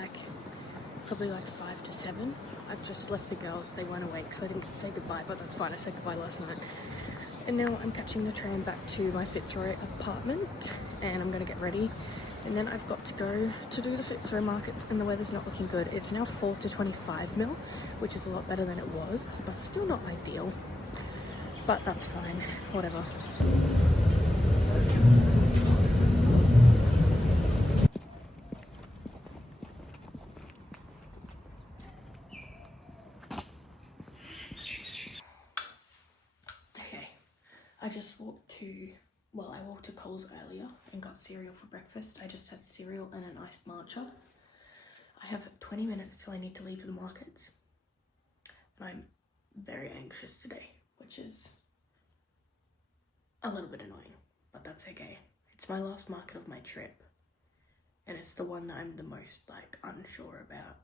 like probably like 5 to 7. I've just left the girls, they weren't awake, so I didn't get to say goodbye, but that's fine, I said goodbye last night. And now I'm catching the train back to my Fitzroy apartment, and I'm gonna get ready. And then I've got to go to do the Fitzroy markets, and the weather's not looking good. It's now 4 to 25 mil, which is a lot better than it was, but still not ideal. But that's fine, whatever. I just walked to, well, I walked to Coles earlier and got cereal for breakfast. I just had cereal and an iced matcha. I have 20 minutes till I need to leave the markets. And I'm very anxious today, which is a little bit annoying, but that's okay. It's my last market of my trip. And it's the one that I'm the most like unsure about,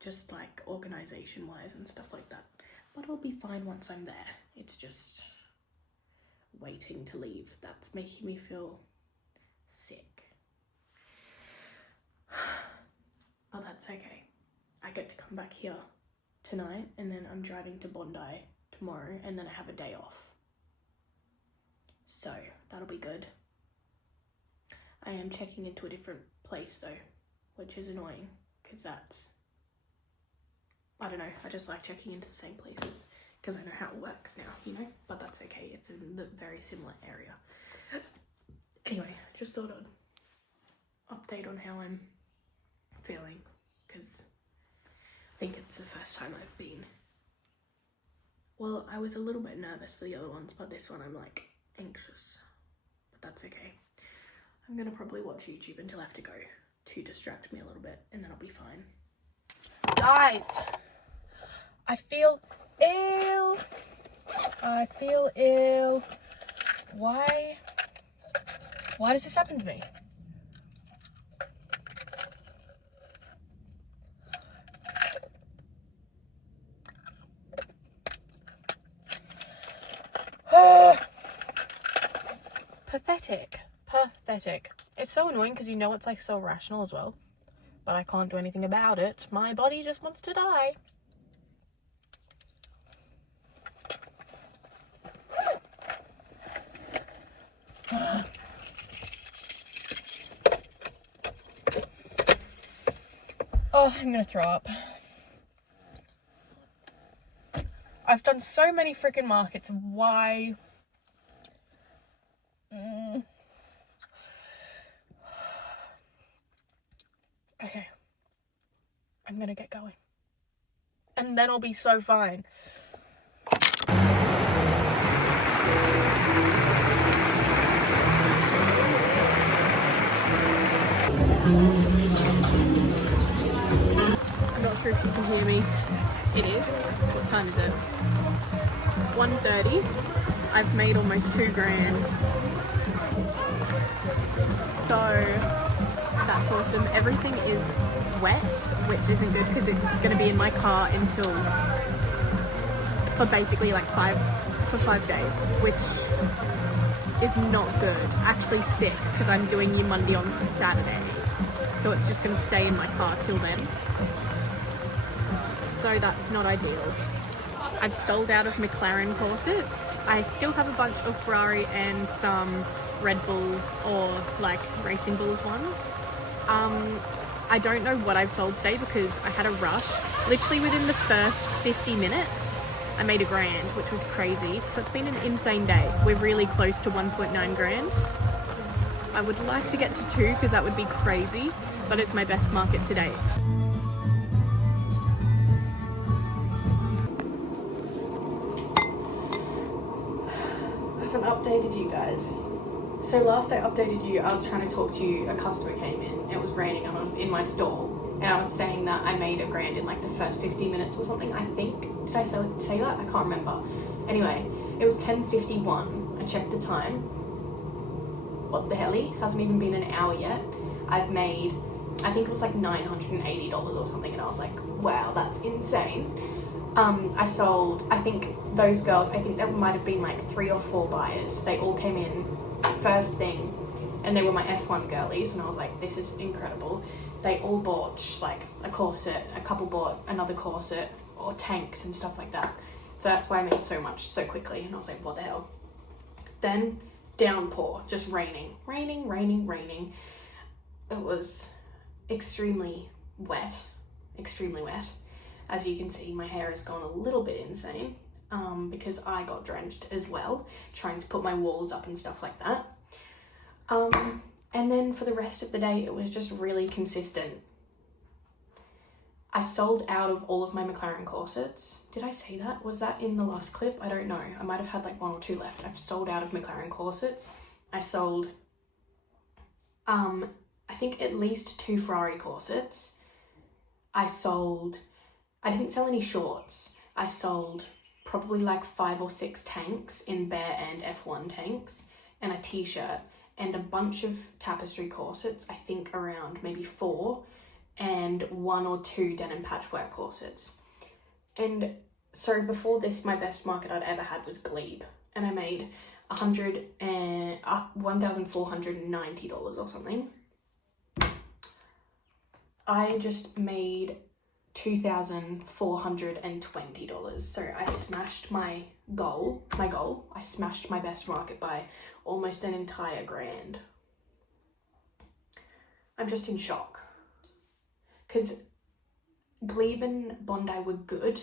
just like organization wise and stuff like that. But I'll be fine once I'm there. It's just waiting to leave that's making me feel sick. But that's okay. I get to come back here tonight, and then I'm driving to Bondi tomorrow, and then I have a day off. So that'll be good. I am checking into a different place though, which is annoying because that's, I don't know, I just like checking into the same places because I know how it works now, you know, but that's okay. It's in the very similar area. Anyway, just thought I'd update on how I'm feeling because I think it's the first time I've been. Well, I was a little bit nervous for the other ones, but this one I'm like anxious, but that's okay. I'm gonna probably watch YouTube until I have to go to distract me a little bit, and then I'll be fine. Guys, I feel ill. I feel ill. Why does this happen to me? Pathetic. It's so annoying because you know it's like so rational as well, but I can't do anything about it. My body just wants to die. Oh, I'm gonna throw up. I've done so many freaking markets. Why? Okay. I'm gonna get going. And then I'll be so fine. I'm not sure if you can hear me. It is. What time is it? 1:30. I've made almost $2,000. So that's awesome. Everything is wet, which isn't good because it's going to be in my car until for basically like 5 days, which is not good. Actually 6, because I'm doing U Monday on Saturday, so it's just going to stay in my car till then. So that's not ideal. I've sold out of McLaren corsets. I still have a bunch of Ferrari and some Red Bull or like Racing Bulls ones. I don't know what I've sold today because I had a rush. Literally within the first 50 minutes, I made $1,000, which was crazy. So it's been an insane day. We're really close to 1.9 grand. I would like to get to 2 because that would be crazy, but it's my best market today. I haven't updated you guys. So last I updated you, I was trying to talk to you, a customer came in, it was raining and I was in my stall, and I was saying that I made $1,000 in like the first 50 minutes or something, I think. Did I say that? I can't remember. Anyway, it was 10:51, I checked the time. What the hell? Hasn't even been an hour yet. I've made, I think it was like $980 or something, and I was like, wow, that's insane. I sold, I think those girls, I think there might have been like 3 or 4 buyers. They all came in first thing, and they were my F1 girlies, and I was like, this is incredible. they all bought like a corset, a couple bought another corset or tanks and stuff like that. So that's why I made so much so quickly, and I was like, what the hell? Then downpour, just raining. It was extremely wet. As you can see, my hair has gone a little bit insane because I got drenched as well, trying to put my walls up and stuff like that. And then for the rest of the day, it was just really consistent. I sold out of all of my McLaren corsets. Did I say that? Was that in the last clip? I don't know. I might have had like 1 or 2 left. I've sold out of McLaren corsets. I sold, I think at least 2 Ferrari corsets. I didn't sell any shorts. I sold probably like 5 or 6 tanks in Bear and F1 tanks, and a t-shirt, and a bunch of tapestry corsets, I think around maybe 4, and 1 or 2 denim patchwork corsets. And so before this, my best market I'd ever had was Glebe, and I made $1,490 or something. I just made $2,420. So I smashed my goal. I smashed my best market by almost an entire grand. I'm just in shock. Because Glebe and Bondi were good.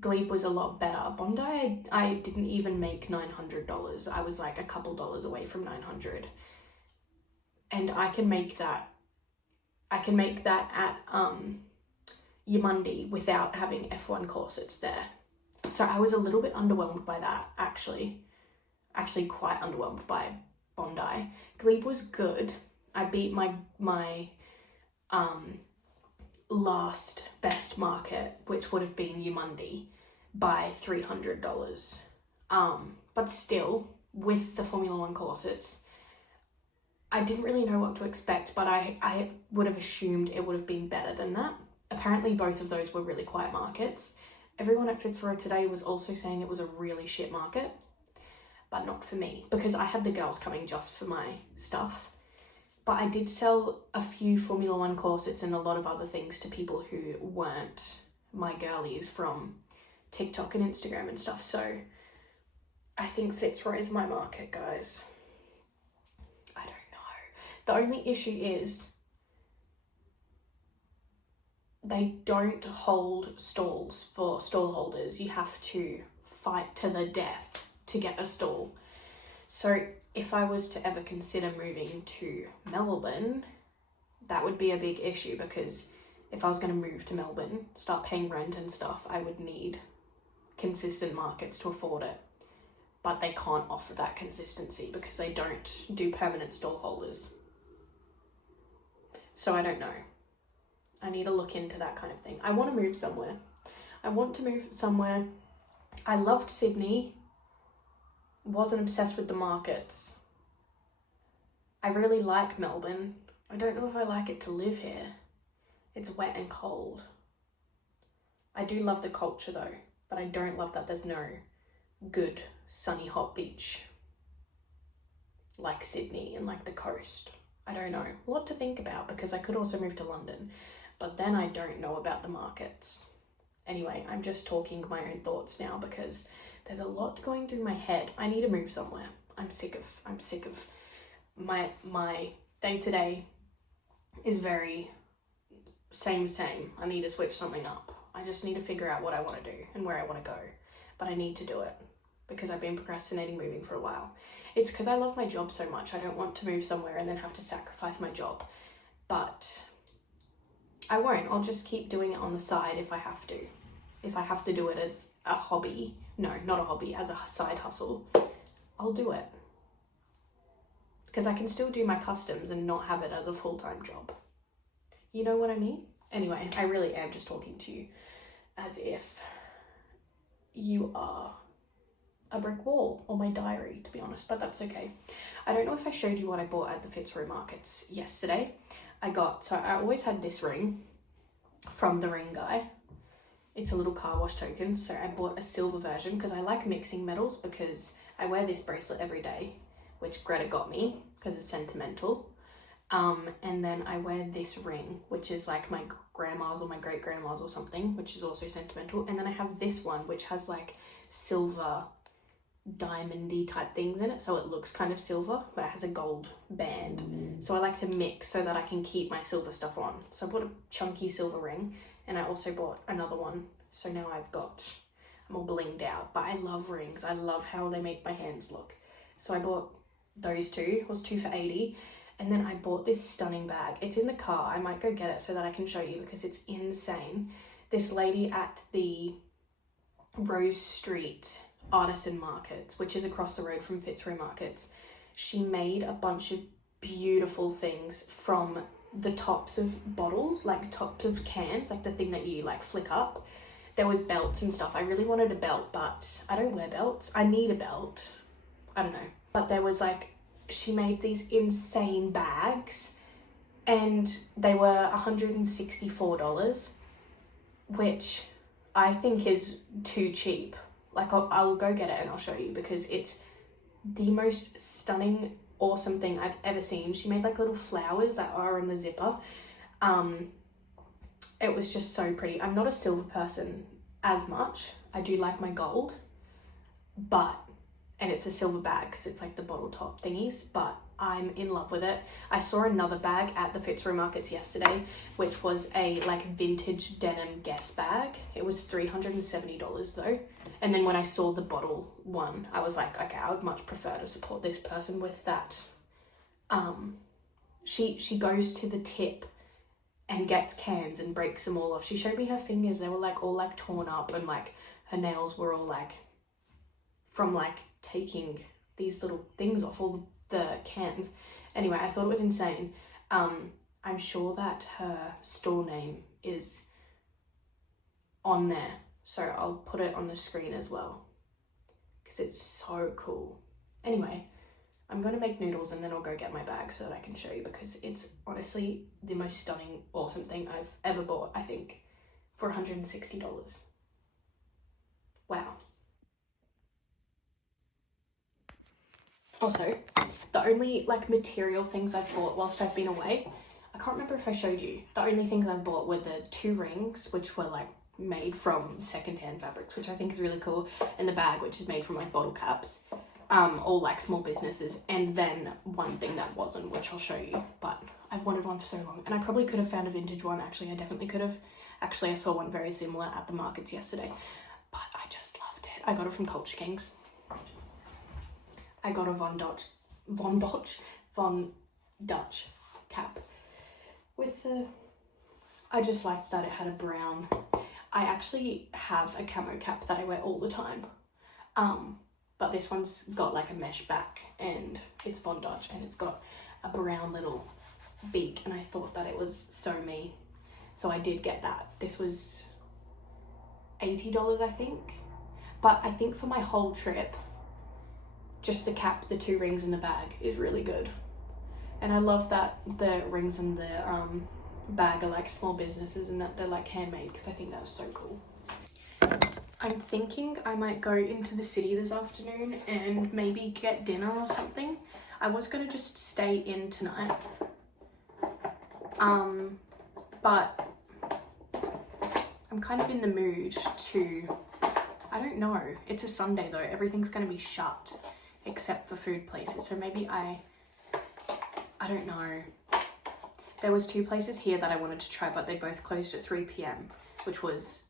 Glebe was a lot better. Bondi, I didn't even make $900. I was like a couple dollars away from 900. And I can make that at Yamundi without having F1 corsets there. So I was a little bit underwhelmed by that, actually quite underwhelmed by Bondi. Glebe was good. I beat my last best market, which would have been Yamundi, by $300. But still, with the Formula One corsets, I didn't really know what to expect, but I would have assumed it would have been better than that. Apparently both of those were really quiet markets. Everyone at Fitzroy today was also saying it was a really shit market, but not for me, because I had the girls coming just for my stuff. But I did sell a few Formula One corsets and a lot of other things to people who weren't my girlies from TikTok and Instagram and stuff. So I think Fitzroy is my market, guys. I don't know. The only issue is they don't hold stalls for stall holders. You have to fight to the death to get a stall. So if I was to ever consider moving to Melbourne, that would be a big issue, because if I was going to move to Melbourne, start paying rent and stuff, I would need consistent markets to afford it. But they can't offer that consistency because they don't do permanent stall holders. So I don't know. I need to look into that kind of thing. I want to move somewhere. I loved Sydney. Wasn't obsessed with the markets. I really like Melbourne. I don't know if I like it to live here. It's wet and cold. I do love the culture though, but I don't love that there's no good sunny hot beach like Sydney and like the coast. I don't know. A lot to think about, because I could also move to London, but then I don't know about the markets. Anyway, I'm just talking my own thoughts now because there's a lot going through my head. I need to move somewhere. I'm sick of my day-to-day is very same. I need to switch something up. I just need to figure out what I want to do and where I want to go. But I need to do it because I've been procrastinating moving for a while. It's because I love my job so much. I don't want to move somewhere and then have to sacrifice my job. But I won't. I'll just keep doing it on the side if I have to. If I have to do it as a hobby, no, not a hobby, as a side hustle, I'll do it. Because I can still do my customs and not have it as a full-time job. You know what I mean? Anyway, I really am just talking to you as if you are a brick wall or my diary, to be honest, but that's okay. I don't know if I showed you what I bought at the Fitzroy markets yesterday. I always had this ring from the ring guy. It's a little car wash token, so I bought a silver version because I like mixing metals, because I wear this bracelet every day, which Greta got me because it's sentimental. And then I wear this ring, which is like my grandma's or my great grandma's or something, which is also sentimental. And then I have this one, which has like silver diamondy type things in it, so it looks kind of silver, but it has a gold band. So I like to mix so that I can keep my silver stuff on. So I bought a chunky silver ring, and I also bought another one. So now I'm all blinged out. But I love rings. I love how they make my hands look. So I bought those two. It was 2 for $80. And then I bought this stunning bag. It's in the car. I might go get it so that I can show you because it's insane. This lady at the Rose Street Artisan Markets, which is across the road from Fitzroy Markets, she made a bunch of beautiful things from the tops of bottles, like tops of cans, like the thing that you like flick up. There was belts and stuff. I really wanted a belt, but I don't wear belts. I need a belt. I don't know. But there was like, she made these insane bags and they were $164, which I think is too cheap. Like I'll go get it and I'll show you because it's the most stunning, awesome thing I've ever seen. She made like little flowers that are in the zipper. It was just so pretty. I'm not a silver person as much. I do like my gold, and it's a silver bag because it's like the bottle top thingies, but I'm in love with it. I saw another bag at the Fitzroy Markets yesterday, which was a like vintage denim Guess bag. It was $370 though. And then when I saw the bottle one, I was like, okay, I would much prefer to support this person with that. She goes to the tip and gets cans and breaks them all off. She showed me her fingers. They were like all like torn up and like her nails were all like from like taking these little things off all the cans. Anyway, I thought it was insane. I'm sure that her store name is on there, so I'll put it on the screen as well because it's so cool. Anyway, I'm gonna make noodles and then I'll go get my bag so that I can show you because it's honestly the most stunning, awesome thing I've ever bought, I think, for $160. Wow. Also, the only like material things I've bought whilst I've been away, I can't remember if I showed you, the only things I've bought were the 2 rings, which were like made from secondhand fabrics, which I think is really cool, and the bag, which is made from like bottle caps, all like small businesses, and then one thing that wasn't, which I'll show you, but I've wanted one for so long, and I probably could have found a vintage one. Actually, I definitely could have. Actually, I saw one very similar at the markets yesterday, but I just loved it. I got it from Culture Kings. I got a Von Dutch cap with the, I just liked that it had a brown. I actually have a camo cap that I wear all the time, but this one's got like a mesh back and it's Von Dutch and it's got a brown little beak, and I thought that it was so me, so I did get that. This was $80, I think, but I think for my whole trip, just the cap, the 2 rings in the bag is really good. And I love that the rings in the bag are like small businesses and that they're like handmade, because I think that's so cool. I'm thinking I might go into the city this afternoon and maybe get dinner or something. I was gonna just stay in tonight, but I'm kind of in the mood to, I don't know, it's a Sunday though, everything's gonna be shut except for food places, so maybe I don't know. There was 2 places here that I wanted to try, but they both closed at 3 p.m, which was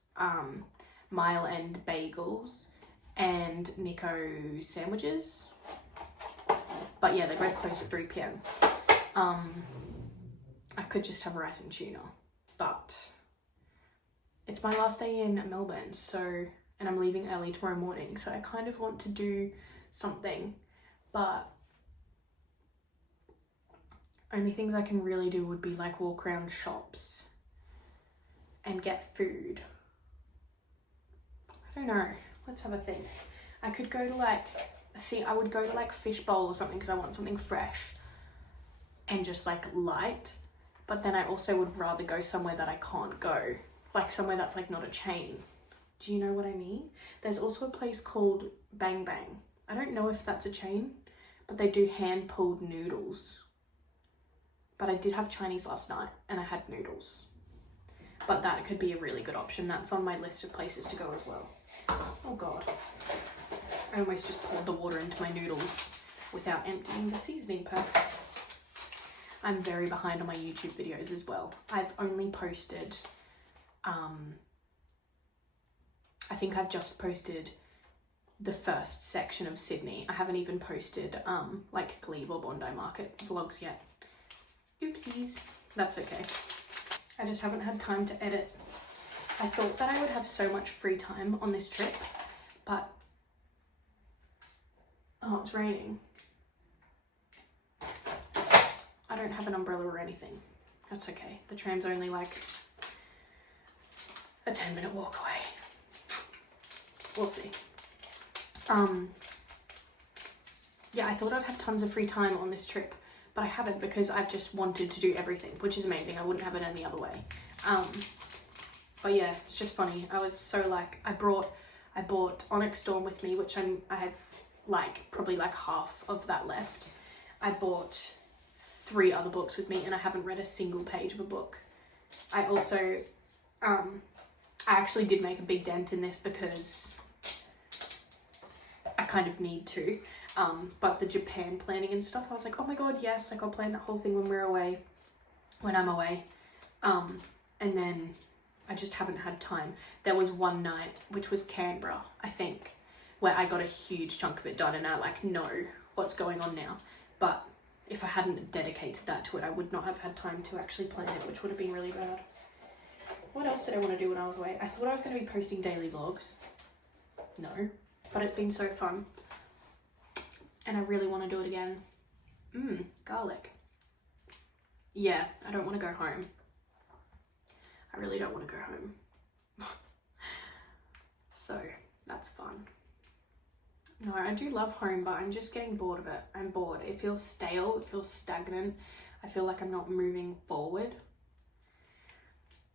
Mile End Bagels and Nico Sandwiches. But yeah, they both closed at 3 p.m. I could just have rice and tuna, but it's my last day in Melbourne, so, and I'm leaving early tomorrow morning, so I kind of want to do something, but only things I can really do would be like walk around shops and get food. I don't know, let's have a think. I could go to like, I would go to like Fishbowl or something because I want something fresh and just like light, but then I also would rather go somewhere that I can't go, like somewhere that's like not a chain. Do you know what I mean? There's also a place called Bang Bang. I don't know if that's a chain, but they do hand pulled noodles. But I did have Chinese last night and I had noodles. But that could be a really good option. That's on my list of places to go as well. Oh God. I almost just poured the water into my noodles without emptying the seasoning packets. I'm very behind on my YouTube videos as well. I've only posted, I think I've just posted the first section of Sydney. I haven't even posted like Glebe or Bondi Market vlogs yet. Oopsies. That's okay. I just haven't had time to edit. I thought that I would have so much free time on this trip, but oh, it's raining. I don't have an umbrella or anything. That's okay. The tram's only like a 10-minute walk away. We'll see. Yeah, I thought I'd have tons of free time on this trip, but I haven't because I've just wanted to do everything, which is amazing. I wouldn't have it any other way. But yeah, it's just funny. I was so like, I bought Onyx Storm with me, which I have like probably like half of that left. I bought 3 other books with me and I haven't read a single page of a book. I also, I actually did make a big dent in this because I kind of need to. But the Japan planning and stuff, I was like, oh my God, yes, like I'll plan that whole thing when we're away, when I'm away. And then I just haven't had time. There was one night, which was Canberra, I think, where I got a huge chunk of it done and I like know what's going on now. But if I hadn't dedicated that to it, I would not have had time to actually plan it, which would have been really bad. What else did I want to do when I was away? I thought I was going to be posting daily vlogs. No, but it's been so fun. And I really want to do it again. Garlic. Yeah, I don't want to go home. I really don't want to go home. So, that's fun. No, I do love home, but I'm just getting bored of it. I'm bored. It feels stale. It feels stagnant. I feel like I'm not moving forward.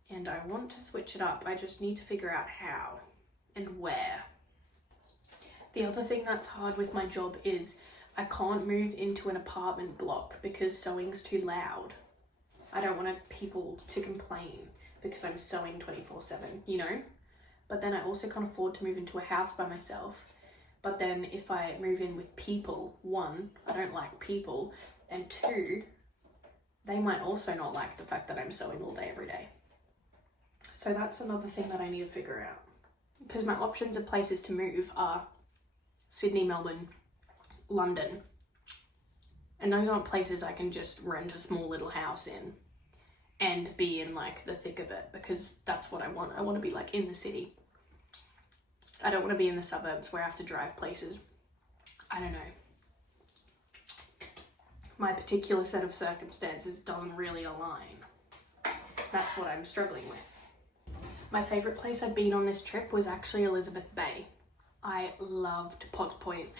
And I want to switch it up. I just need to figure out how and where. The other thing that's hard with my job is I can't move into an apartment block because sewing's too loud. I don't want people to complain because I'm sewing 24/7, you know? But then I also can't afford to move into a house by myself. But then if I move in with people, 1, I don't like people, and 2, they might also not like the fact that I'm sewing all day every day. So that's another thing that I need to figure out. Because my options of places to move are Sydney, Melbourne, London. And those aren't places I can just rent a small little house in and be in like the thick of it, because that's what I want. I want to be like in the city. I don't want to be in the suburbs where I have to drive places. I don't know. My particular set of circumstances doesn't really align. That's what I'm struggling with. My favourite place I've been on this trip was actually Elizabeth Bay. I loved Potts Point.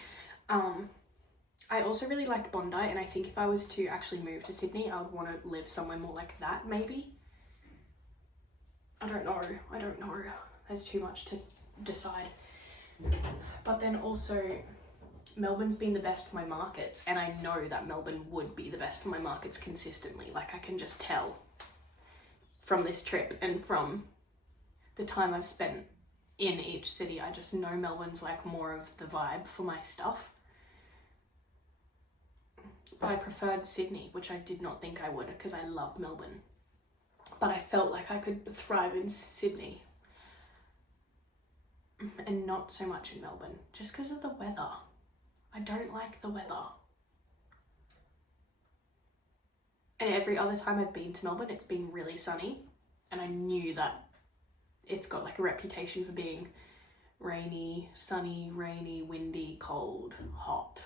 I also really liked Bondi, and I think if I was to actually move to Sydney, I would want to live somewhere more like that, maybe. I don't know. There's too much to decide. But then also, Melbourne's been the best for my markets, and I know that Melbourne would be the best for my markets consistently. Like, I can just tell from this trip and from the time I've spent in each city. I just know Melbourne's like more of the vibe for my stuff. But I preferred Sydney, which I did not think I would, because I love Melbourne. But I felt like I could thrive in Sydney and not so much in Melbourne, just because of the weather. I don't like the weather. And every other time I've been to Melbourne, it's been really sunny, and I knew that it's got like a reputation for being rainy, sunny, rainy, windy, cold, hot.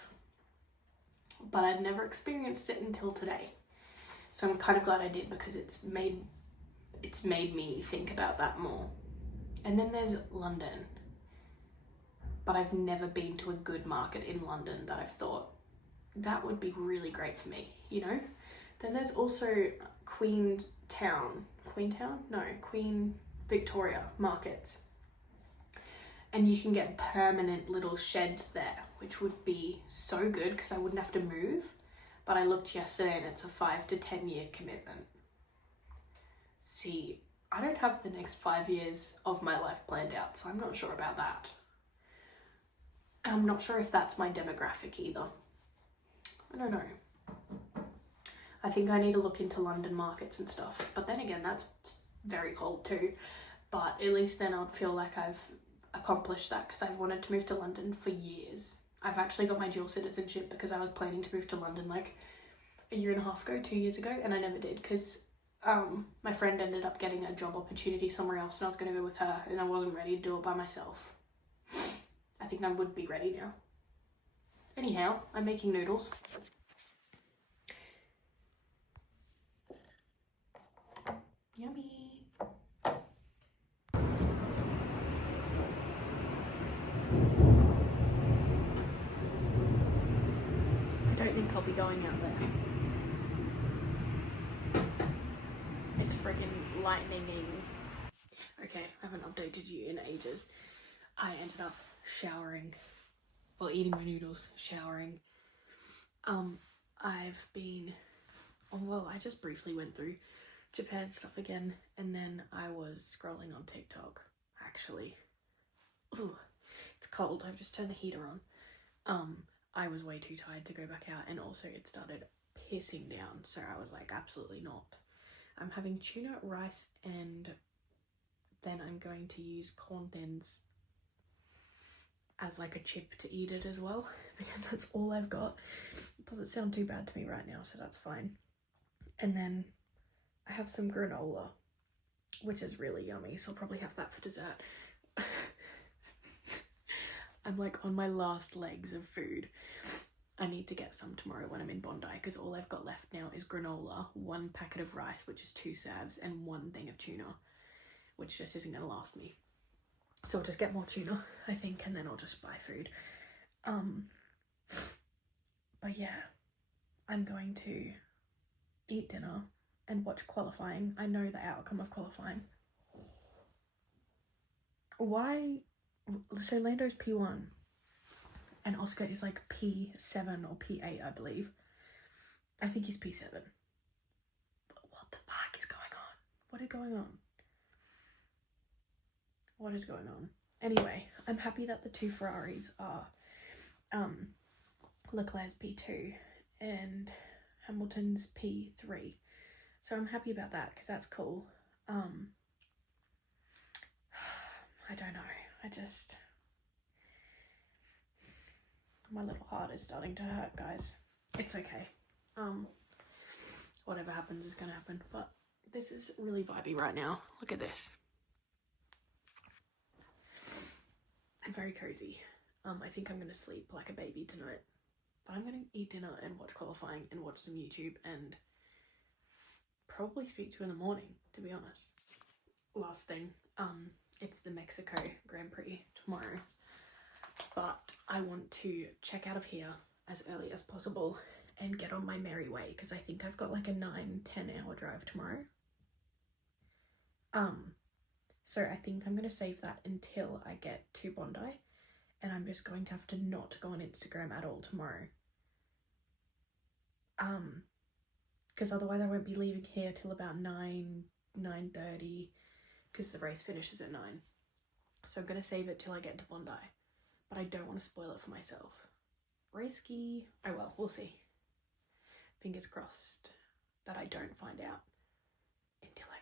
But I'd never experienced it until today. So I'm kind of glad I did, because it's made me think about that more. And then there's London. But I've never been to a good market in London that I've thought that would be really great for me, you know? Then there's also Queen Victoria markets. And you can get permanent little sheds there, which would be so good because I wouldn't have to move. but I looked yesterday and it's a 5 to 10 year commitment. See, I don't have the next 5 years of my life planned out, so I'm not sure about that. I'm not sure if that's my demographic either. I don't know. I think I need to look into London markets and stuff, but then again, that's very cold too. But at least then I'd feel like I've accomplished that, because I've wanted to move to London for years. I've actually got my dual citizenship because I was planning to move to London like a year and a half ago, 2 years ago, and I never did because my friend ended up getting a job opportunity somewhere else and I was going to go with her, and I wasn't ready to do it by myself. I think I would be ready now. Anyhow, I'm making noodles. Yummy. I don't think I'll be going out there. It's friggin' lightninging. Okay, I haven't updated you in ages. I ended up showering, well, eating my noodles, showering. I've been, I just briefly went through Japan stuff again, and then I was scrolling on TikTok, actually. Ooh, it's cold, I've just turned the heater on. I was way too tired to go back out, and also it started pissing down, so I was like, absolutely not. I'm having tuna, rice, and then I'm going to use corn thins as like a chip to eat it as well, because that's all I've got. It doesn't sound too bad to me right now, so that's fine. And then I have some granola, which is really yummy, so I'll probably have that for dessert. I'm like on my last legs of food. I need to get some tomorrow when I'm in Bondi, because all I've got left now is granola, 1 packet of rice, which is 2 serves, and 1 thing of tuna, which just isn't going to last me. So I'll just get more tuna, I think, and then I'll just buy food. But yeah, I'm going to eat dinner and watch qualifying. I know the outcome of qualifying. Why? So Lando's P1 and Oscar is like P7 or P8, I believe. I think he's P7. But what the fuck is going on? What is going on? What is going on? Anyway, I'm happy that the 2 Ferraris are Leclerc's P2 and Hamilton's P3. So I'm happy about that, because that's cool. I don't know. My little heart is starting to hurt, guys. It's okay. Whatever happens is gonna happen. But this is really vibey right now. Look at this. I'm very cozy. I think I'm gonna sleep like a baby tonight. But I'm gonna eat dinner and watch qualifying and watch some YouTube and probably speak to in the morning, to be honest. Last thing, it's the Mexico Grand Prix tomorrow, but I want to check out of here as early as possible and get on my merry way, because I think I've got like a 9-10 hour drive tomorrow. So I think I'm going to save that until I get to Bondi, and I'm just going to have to not go on Instagram at all tomorrow. Because otherwise I won't be leaving here till about 9:30, because the race finishes at 9. So I'm going to save it till I get to Bondi, but I don't want to spoil it for myself. Risky. Oh well, we'll see. Fingers crossed that I don't find out until I